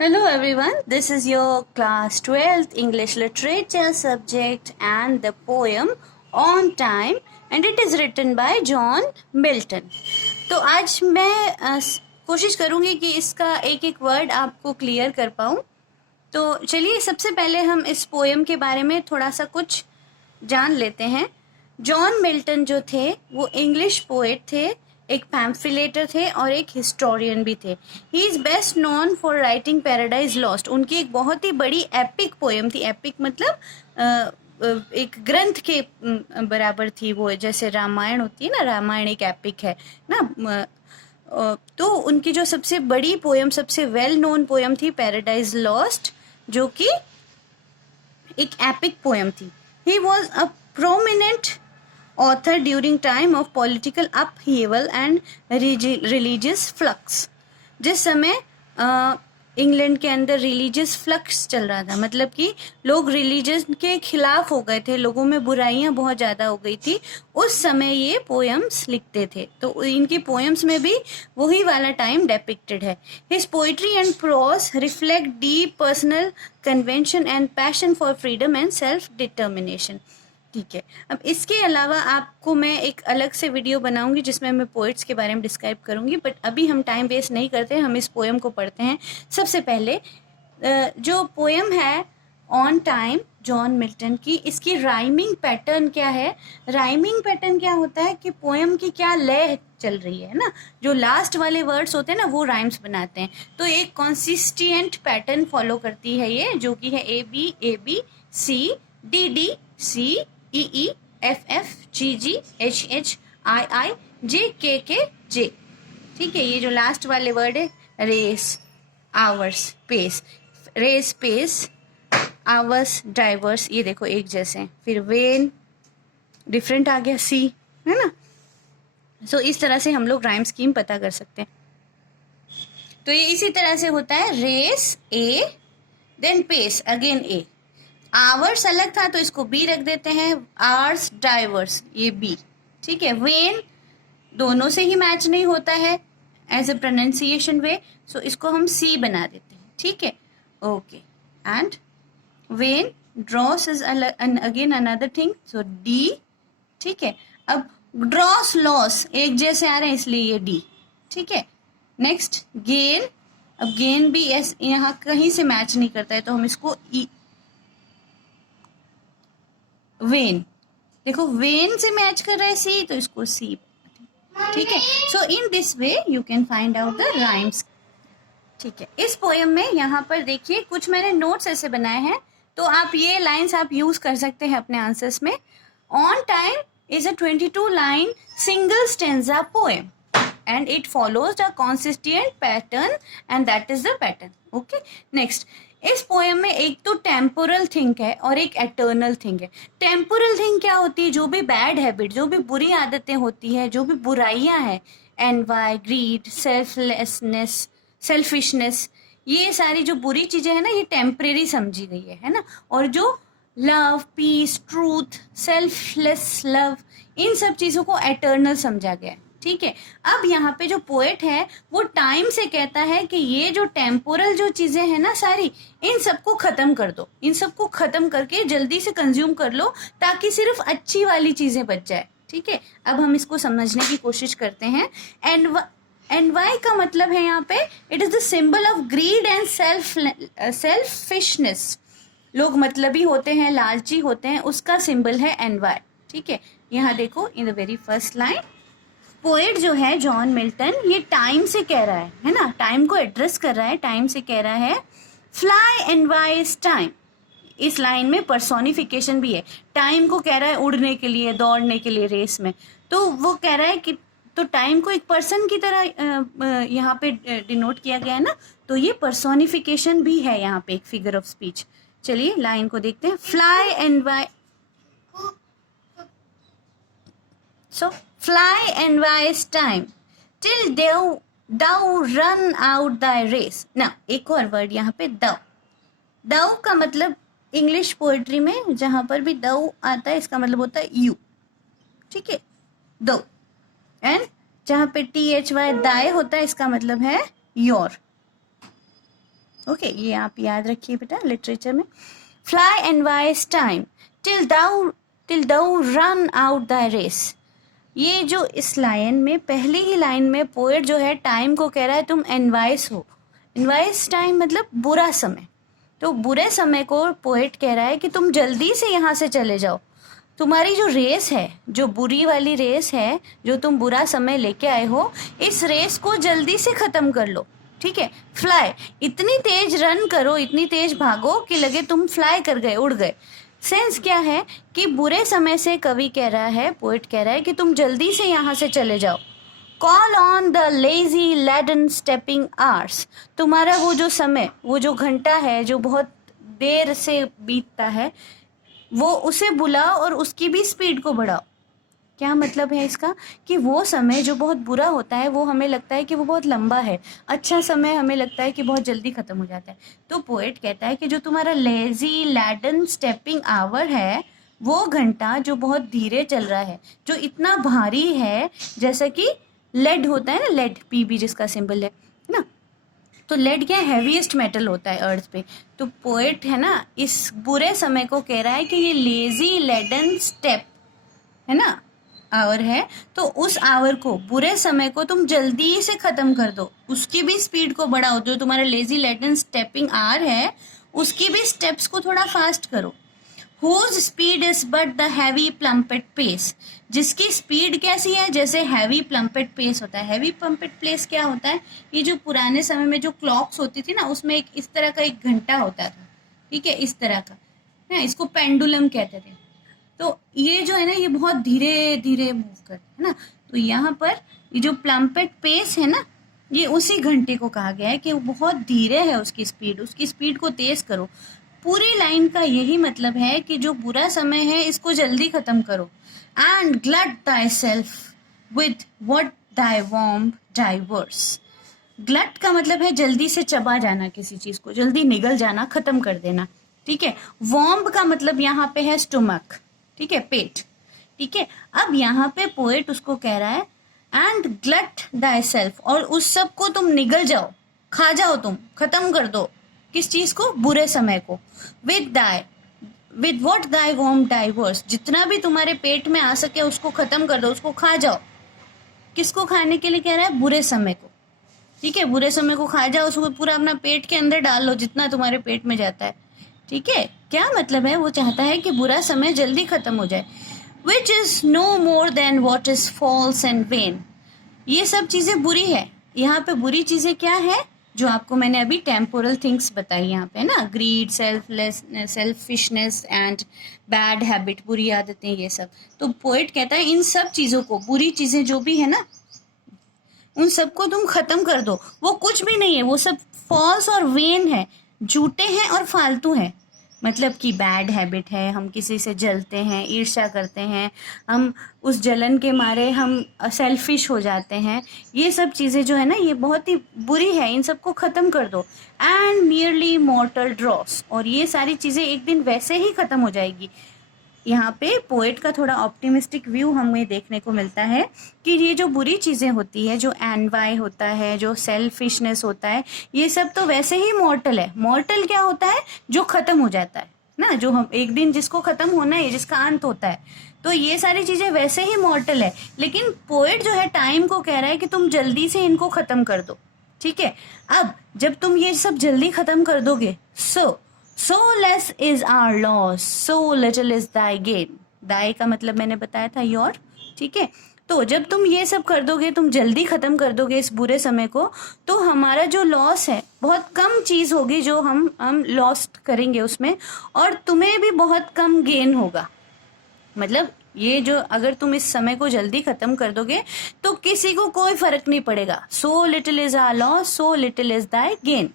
Hello everyone, this is your class 12th English literature subject and the poem On Time and it is written by John Milton. तो आज मैं कोशिश करूँगी कि इसका एक एक वर्ड आपको क्लियर कर पाऊँ। तो चलिए सबसे पहले हम इस पोएम के बारे में थोड़ा सा कुछ जान लेते हैं। जॉन मिल्टन जो थे वो इंग्लिश पोएट थे, एक पैम्फलेटर थे और एक हिस्टोरियन भी थे। He is best known for writing paradise lost. उनकी एक बहुत ही बड़ी एपिक पोएम थी। एपिक मतलब एक ग्रंथ के बराबर थी वो, जैसे रामायण होती है ना, रामायण एक एपिक है ना। तो उनकी जो सबसे बड़ी पोएम, सबसे वेल नोन पोएम थी पैराडाइज लॉस्ट, जो कि एक एपिक पोएम थी। He was a prominent author during time of political upheaval and religious flux। जिस समय इंग्लैंड के अंदर रिलीजियस फ्लक्स चल रहा था, मतलब कि लोग रिलीजन के खिलाफ हो गए थे, लोगों में बुराइयां बहुत ज़्यादा हो गई थी, उस समय ये पोएम्स लिखते थे। तो इनकी पोएम्स में भी वही वाला टाइम डिपिक्टेड है। His poetry and prose reflect deep personal convention and passion for freedom and self determination. ठीक है, अब इसके अलावा आपको मैं एक अलग से वीडियो बनाऊंगी जिसमें मैं पोइट्स के बारे में डिस्क्राइब करूंगी, बट अभी हम टाइम वेस्ट नहीं करते, हम इस पोएम को पढ़ते हैं। सबसे पहले जो पोएम है ऑन टाइम जॉन मिल्टन की, इसकी राइमिंग पैटर्न क्या है। राइमिंग पैटर्न क्या होता है कि पोएम की क्या लय चल रही है ना, जो लास्ट वाले वर्ड्स होते हैं ना वो राइम्स बनाते हैं। तो एक कॉन्सिस्टेंट पैटर्न फॉलो करती है ये, जो कि है A B C D D C E E F F G G H H I I J K J. ठीक है, ये जो लास्ट वाले वर्ड है, race hours pace, race pace hours drivers, ये देखो एक जैसे हैं। फिर वेन डिफरेंट आ गया, सी है ना। सो इस तरह से हम लोग राइम स्कीम पता कर सकते हैं। तो ये इसी तरह से होता है, race A then pace again A. Hours अलग था तो इसको बी रख देते हैं, आवर्स ड्राइवर्स ये बी। ठीक है, वेन दोनों से ही मैच नहीं होता है एज अ प्रोनाउंसिएशन वे, सो इसको हम सी बना देते हैं। ठीक है, okay. And when draws is again another thing, so D. ठीक है, अब ड्रॉस लॉस एक जैसे आ रहे हैं इसलिए ये डी। ठीक है, नेक्स्ट गेन। अब गेन भी यहाँ कहीं से मैच नहीं करता है तो हम इसको ई। वेन देखो वेन से मैच कर रहा है सी, तो इसको सी। ठीक है, so in this way you can find out the rhymes. ठीक है, इस पोएम में यहाँ पर देखिए कुछ मैंने नोट्स ऐसे बनाए हैं, तो आप ये लाइंस आप यूज कर सकते हैं अपने आंसर्स में। On time is a 22 line single stanza poem and it follows a consistent pattern and that is the pattern। okay, next इस पोएम में एक तो टेम्पोरल थिंग है और एक एटर्नल थिंग है। टेम्पोरल थिंग क्या होती है, जो भी बैड हैबिट, जो भी बुरी आदतें होती है, जो भी बुराइयां हैं, एनवाई, ग्रीड, सेल्फलेसनेस, सेल्फिशनेस, ये सारी जो बुरी चीजें हैं ना, ये टेम्परेरी समझी गई है ना। और जो love, peace, truth, selfless love, इन सब चीजों को एटर्नल समझा गया है। ठीक है, अब यहाँ पे जो पोएट है वो टाइम से कहता है कि ये जो टेम्पोरल जो चीजें हैं ना सारी, इन सबको खत्म कर दो, इन सबको खत्म करके जल्दी से कंज्यूम कर लो ताकि सिर्फ अच्छी वाली चीजें बच जाए। ठीक है, अब हम इसको समझने की कोशिश करते हैं। एंड वाई का मतलब है यहाँ पे, it is the symbol of grid and selfishness. लोग मतलबी होते हैं, लालची होते हैं, उसका सिंबल है एंड वाई। ठीक है, यहाँ देखो in the very first line, poet जो है जॉन मिल्टन, ये टाइम से कह रहा है ना, टाइम को एड्रेस कर रहा है, टाइम से कह रहा है फ्लाई एंड वाइज टाइम। इस लाइन में पर्सोनिफिकेशन भी है, टाइम को कह रहा है उड़ने के लिए, दौड़ने के लिए रेस में, तो वो कह रहा है कि तो टाइम को एक पर्सन की तरह यहाँ पे डिनोट किया गया है ना, तो ये पर्सोनिफिकेशन भी है यहाँ पे, एक फिगर ऑफ स्पीच। चलिए लाइन को देखते हैं, fly and why, so fly and wise time till thou run out thy race। now एक और वर्ड यहाँ पे thou का मतलब इंग्लिश पोएट्री में जहां पर भी thou आता है इसका मतलब होता है यू। ठीक है, thou, एंड जहां पे thy दाय होता है इसका मतलब है योर। ओके, ये आप याद रखिए बेटा लिटरेचर में। Fly and wise time till thou run out the race. ये जो इस लाइन में पहली ही लाइन में पोएट जो है टाइम को कह रहा है तुम एनवाइस हो। एनवाइस टाइम मतलब बुरा समय। तो बुरे समय को पोएट कह रहा है कि तुम जल्दी से यहाँ से चले जाओ। तुम्हारी जो रेस है, जो बुरी वाली रेस है, जो तुम बुरा समय लेके आए हो, इस रेस को जल्दी से खत्म कर लो। ठीक है, फ्लाई, इतनी तेज रन करो, इतनी तेज भागो कि लगे तुम फ्लाई कर गए, उड़ गए। सेंस क्या है कि बुरे समय से कवि कह रहा है, पोएट कह रहा है कि तुम जल्दी से यहाँ से चले जाओ। Call on the lazy leaden stepping hours. तुम्हारा वो जो समय, वो जो घंटा है जो बहुत देर से बीतता है, वो उसे बुलाओ और उसकी भी स्पीड को बढ़ाओ। क्या मतलब है इसका? कि वो समय जो बहुत बुरा होता है वो हमें लगता है कि वो बहुत लंबा है, अच्छा समय हमें लगता है कि बहुत जल्दी खत्म हो जाता है। तो पोएट कहता है कि जो तुम्हारा लेजी लैडन स्टेपिंग आवर है, वो घंटा जो बहुत धीरे चल रहा है, जो इतना भारी है, जैसा कि लेड होता है ना, लेड पीबी जिसका सिंबल है ना, तो लेड क्या हैवीएस्ट मेटल होता है अर्थ पे। तो पोएट है ना इस बुरे समय को कह रहा है कि ये लेजी लेडन स्टेप है ना आवर है, तो उस आवर को, बुरे समय को तुम जल्दी से खत्म कर दो, उसकी भी स्पीड को बढ़ाओ। जो तुम्हारा लेजी लेडन स्टेपिंग आवर है उसकी भी स्टेप्स को थोड़ा फास्ट करो। Whose speed is but the heavy plumped pace। जिसकी स्पीड कैसी है? जैसे हैवी प्लम्पेट पेस होता है। हैवी प्लम्पेट पेस क्या होता है? ये जो पुराने समय में जो क्लॉक्स होती थी ना, उसमें एक इस तरह का एक घंटा होता था, ठीक है, इस तरह का ना, इसको पेंडुलम कहते थे। तो ये जो है ना, ये बहुत धीरे धीरे मूव करते है ना। तो यहाँ पर ये जो प्लम्पेट पेस है ना, ये उसी घंटे को कहा गया है कि वो बहुत धीरे है उसकी स्पीड को तेज करो। पूरी लाइन का यही मतलब है कि जो बुरा समय है इसको जल्दी खत्म करो। And glut thy self with what thy worm devours. Glut का मतलब है जल्दी से चबा जाना, किसी चीज को जल्दी निगल जाना, खत्म कर देना। ठीक है, वॉर्म का मतलब यहाँ पे है स्टोमक, ठीक है, पेट। ठीक है, अब यहाँ पे पोएट उसको कह रहा है एंड ग्लट दाई सेल्फ, और उस सब को तुम निगल जाओ, खा जाओ, तुम खत्म कर दो। किस चीज को? बुरे समय को। With what thy worm devours, जितना भी तुम्हारे पेट में आ सके उसको खत्म कर दो, उसको खा जाओ। किसको खाने के लिए कह रहा है? बुरे समय को। ठीक है, बुरे समय को खा जाओ, उसको पूरा अपना पेट के अंदर डाल लो, जितना तुम्हारे पेट में जाता है। ठीक है, क्या मतलब है? वो चाहता है कि बुरा समय जल्दी खत्म हो जाए। Which is no more than what is false and vain. ये सब चीजें बुरी है। यहाँ पे बुरी चीजें क्या है? जो आपको मैंने अभी टेम्पोरल थिंग्स बताई यहाँ पे ना, greed, selfishness and bad habit, बुरी आदतें, ये सब। तो पोएट कहता है इन सब चीजों को, बुरी चीजें जो भी है ना, उन सबको तुम खत्म कर दो। वो कुछ भी नहीं है, वो सब फॉल्स और वेन है, झूठे हैं और फालतू हैं। मतलब कि बैड हैबिट है, हम किसी से जलते हैं, ईर्ष्या करते हैं, हम उस जलन के मारे हम सेल्फिश हो जाते हैं। ये सब चीज़ें जो है ना, ये बहुत ही बुरी है, इन सबको ख़त्म कर दो। एंड मियरली मॉर्टल ड्रॉस, और ये सारी चीज़ें एक दिन वैसे ही ख़त्म हो जाएगी। यहाँ पे पोएट का थोड़ा ऑप्टिमिस्टिक व्यू हमें देखने को मिलता है कि ये जो बुरी चीज़ें होती है, जो एनवाई होता है, जो सेल्फिशनेस होता है, ये सब तो वैसे ही मॉर्टल है। मॉर्टल क्या होता है? जो ख़त्म हो जाता है ना, जो हम एक दिन जिसको ख़त्म होना है, जिसका अंत होता है। तो ये सारी चीज़ें वैसे ही मॉर्टल है, लेकिन पोएट जो है टाइम को कह रहा है कि तुम जल्दी से इनको ख़त्म कर दो। ठीक है, अब जब तुम ये सब जल्दी ख़त्म कर दोगे, So less is our loss, so little is thy gain। दाई का मतलब मैंने बताया था योर। ठीक है, तो जब तुम ये सब कर दोगे, तुम जल्दी खत्म कर दोगे इस बुरे समय को, तो हमारा जो लॉस है, बहुत कम चीज होगी जो हम लॉस्ट करेंगे उसमें, और तुम्हें भी बहुत कम गेन होगा। मतलब ये जो, अगर तुम इस समय को जल्दी खत्म कर दोगे तो किसी को कोई फर्क नहीं पड़ेगा। So little is our loss, so little is thy gain।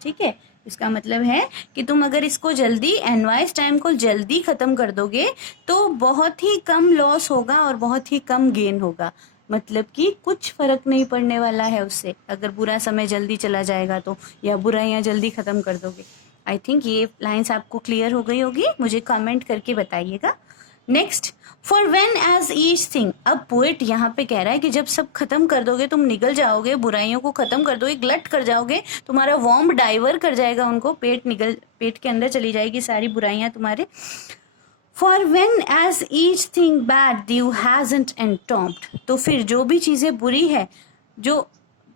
ठीक है, इसका मतलब है कि तुम अगर इसको जल्दी, एनवाइस टाइम को जल्दी खत्म कर दोगे तो बहुत ही कम लॉस होगा और बहुत ही कम गेन होगा। मतलब कि कुछ फर्क नहीं पड़ने वाला है उससे, अगर बुरा समय जल्दी चला जाएगा तो, या बुराइयां जल्दी खत्म कर दोगे। आई थिंक ये लाइंस आपको क्लियर हो गई होगी, मुझे कमेंट करके बताइएगा। Next, for when as each thing, अब पोएट यहाँ पे कह रहा है कि जब सब खत्म कर दोगे, तुम निगल जाओगे, बुराइयों को खत्म कर दोगे, ग्लट कर जाओगे, तुम्हारा वॉर्म डाइवर कर जाएगा उनको, पेट के अंदर चली जाएगी सारी बुराइयां तुम्हारे। For when as each thing bad you hasn't entombed, तो फिर जो भी चीजें बुरी है जो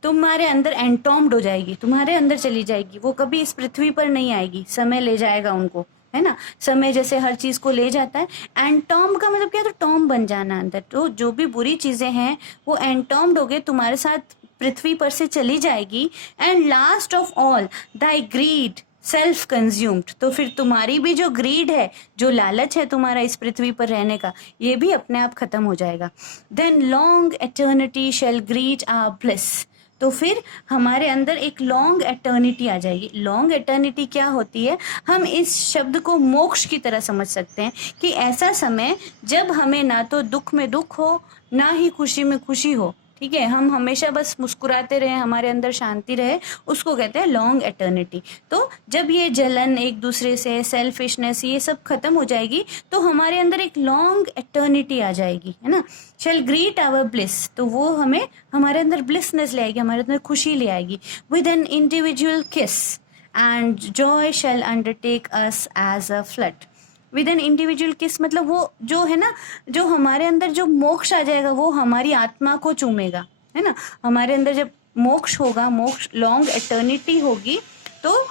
तुम्हारे अंदर एंटॉम्ड हो जाएगी, तुम्हारे अंदर चली जाएगी, वो कभी इस पृथ्वी पर नहीं आएगी, समय ले जाएगा उनको, है ना। समय जैसे हर चीज को ले जाता है। एंटॉम का मतलब क्या, तो टॉम बन जाना अंदर। तो जो भी बुरी चीजें हैं वो एंटॉम्ड हो गए, तुम्हारे साथ पृथ्वी पर से चली जाएगी। And last of all thy greed self consumed, तो फिर तुम्हारी भी जो ग्रीड है, जो लालच है तुम्हारा इस पृथ्वी पर रहने का, ये भी अपने आप खत्म हो जाएगा। Then long eternity shall greet our bliss, तो फिर हमारे अंदर एक लॉन्ग एटर्निटी आ जाएगी। लॉन्ग एटर्निटी क्या होती है, हम इस शब्द को मोक्ष की तरह समझ सकते हैं कि ऐसा समय जब हमें ना तो दुख में दुख हो, ना ही खुशी में खुशी हो, ठीक है, हम हमेशा बस मुस्कुराते रहे, हमारे अंदर शांति रहे, उसको कहते हैं लॉन्ग एटर्निटी। तो जब ये जलन, एक दूसरे से सेल्फिशनेस, ये सब खत्म हो जाएगी, तो हमारे अंदर एक लॉन्ग एटर्निटी आ जाएगी, है ना। शेल ग्रीट आवर ब्लिस, तो वो हमें हमारे अंदर ब्लिसनेस ले आएगी, हमारे अंदर खुशी ले आएगी। With an individual kiss and joy shall undertake us as a flood. With an individual kiss मतलब वो जो है ना, जो हमारे अंदर जो मोक्ष आ जाएगा वो हमारी आत्मा को चूमेगा, है ना। हमारे अंदर जब मोक्ष होगा, मोक्ष लॉन्ग एटर्निटी होगी, तो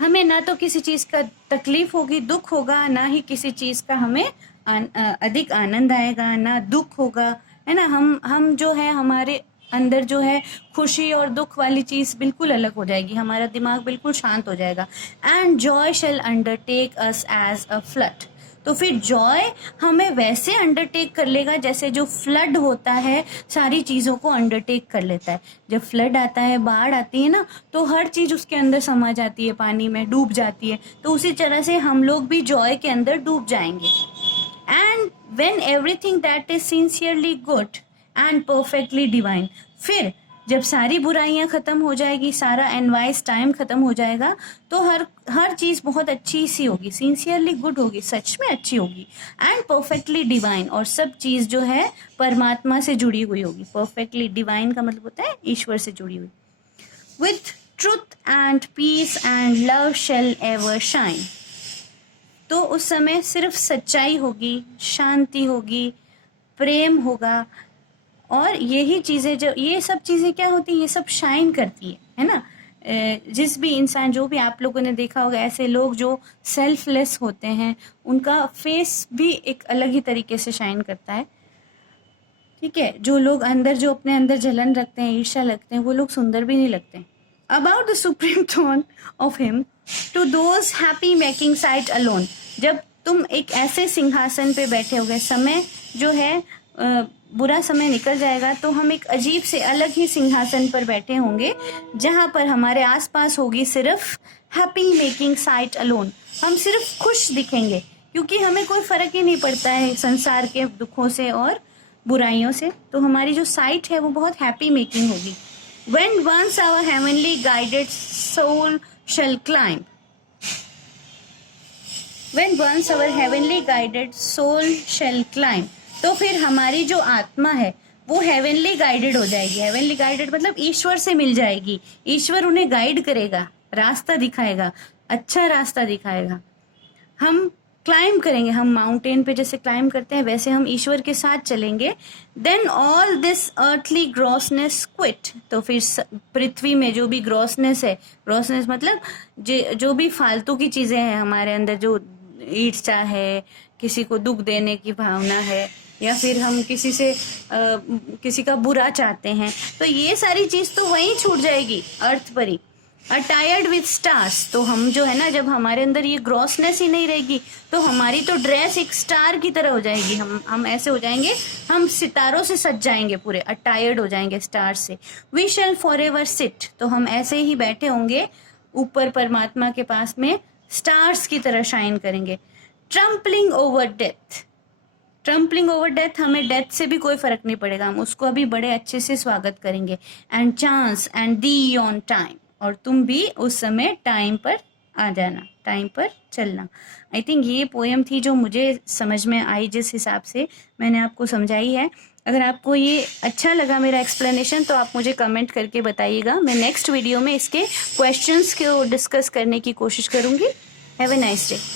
हमें ना तो किसी चीज का तकलीफ होगी, दुख होगा, ना ही किसी चीज का हमें अधिक आनंद आएगा, ना दुख होगा, है ना। हम जो है हमारे अंदर जो है खुशी और दुख वाली चीज बिल्कुल अलग हो जाएगी, हमारा दिमाग बिल्कुल शांत हो जाएगा। And joy shall undertake us as a flood, तो फिर जॉय हमें वैसे अंडरटेक कर लेगा जैसे जो फ्लड होता है सारी चीजों को अंडरटेक कर लेता है। जब फ्लड आता है, बाढ़ आती है ना, तो हर चीज उसके अंदर समा जाती है, पानी में डूब जाती है। तो उसी तरह से हम लोग भी जॉय के अंदर डूब जाएंगे। And when everything that is sincerely good and perfectly divine, फिर जब सारी बुराइयां खत्म हो जाएगी, सारा एनवाइस टाइम खत्म हो जाएगा, तो हर चीज बहुत अच्छी सी होगी, सिंसियरली गुड होगी, सच में अच्छी होगी, एंड परफेक्टली डिवाइन, और सब चीज जो है परमात्मा से जुड़ी हुई होगी। परफेक्टली डिवाइन का मतलब होता है ईश्वर से जुड़ी हुई। With truth and peace and love shall ever shine, तो उस समय सिर्फ सच्चाई होगी, शांति होगी, प्रेम होगा, और यही चीजें, जो ये सब चीजें क्या होती है, ये सब शाइन करती है ना। जिस भी इंसान, जो भी आप लोगों ने देखा होगा, ऐसे लोग जो सेल्फलेस होते हैं, उनका फेस भी एक अलग ही तरीके से शाइन करता है, ठीक है। जो लोग अंदर, जो अपने अंदर जलन रखते हैं, ईर्ष्या रखते हैं, वो लोग सुंदर भी नहीं लगते। About the supreme throne of him to those happy making sight alone, जब तुम एक ऐसे सिंहासन पे बैठे होगे, समय जो है बुरा समय निकल जाएगा, तो हम एक अजीब से अलग ही सिंहासन पर बैठे होंगे, जहां पर हमारे आसपास होगी सिर्फ हैप्पी मेकिंग साइट अलोन, हम सिर्फ खुश दिखेंगे, क्योंकि हमें कोई फर्क ही नहीं पड़ता है संसार के दुखों से और बुराइयों से। तो हमारी जो साइट है वो बहुत हैप्पी मेकिंग होगी। When once our heavenly guided soul shall climb, when once our heavenly guided soul shall climb, तो फिर हमारी जो आत्मा है वो हेवनली गाइडेड हो जाएगी। हेवनली गाइडेड मतलब ईश्वर से मिल जाएगी, ईश्वर उन्हें गाइड करेगा, रास्ता दिखाएगा, अच्छा रास्ता दिखाएगा। हम क्लाइम करेंगे, हम माउंटेन पे जैसे क्लाइम करते हैं वैसे हम ईश्वर के साथ चलेंगे। Then all this earthly grossness quit, तो फिर पृथ्वी में जो भी ग्रॉसनेस है, ग्रॉसनेस मतलब जो भी फालतू की चीजें हैं हमारे अंदर, जो ईर्ष्या है, किसी को दुख देने की भावना है, या फिर हम किसी का बुरा चाहते हैं, तो ये सारी चीज तो वहीं छूट जाएगी अर्थ पर ही। अटायर्ड विथ स्टार्स, तो हम जो है ना, जब हमारे अंदर ये ग्रॉसनेस ही नहीं रहेगी, तो हमारी तो ड्रेस एक स्टार की तरह हो जाएगी। हम ऐसे हो जाएंगे, हम सितारों से सज जाएंगे, पूरे अटायर्ड हो जाएंगे स्टार से। We shall for ever sit, तो हम ऐसे ही बैठे होंगे ऊपर परमात्मा के पास में, स्टार्स की तरह शाइन करेंगे। ट्रम्पलिंग ओवर डेथ, ट्रम्पलिंग ओवर डेथ, हमें डेथ से भी कोई फर्क नहीं पड़ेगा, हम उसको अभी बड़े अच्छे से स्वागत करेंगे। And chance and the on time, और तुम भी उस समय टाइम पर आ जाना, टाइम पर चलना। आई थिंक ये पोएम थी जो मुझे समझ में आई, जिस हिसाब से मैंने आपको समझाई है। अगर आपको ये अच्छा लगा मेरा एक्सप्लेनेशन तो आप मुझे कमेंट करके बताइएगा। मैं नेक्स्ट वीडियो में इसके क्वेश्चंस को डिस्कस करने की कोशिश करूँगी। Have a nice day.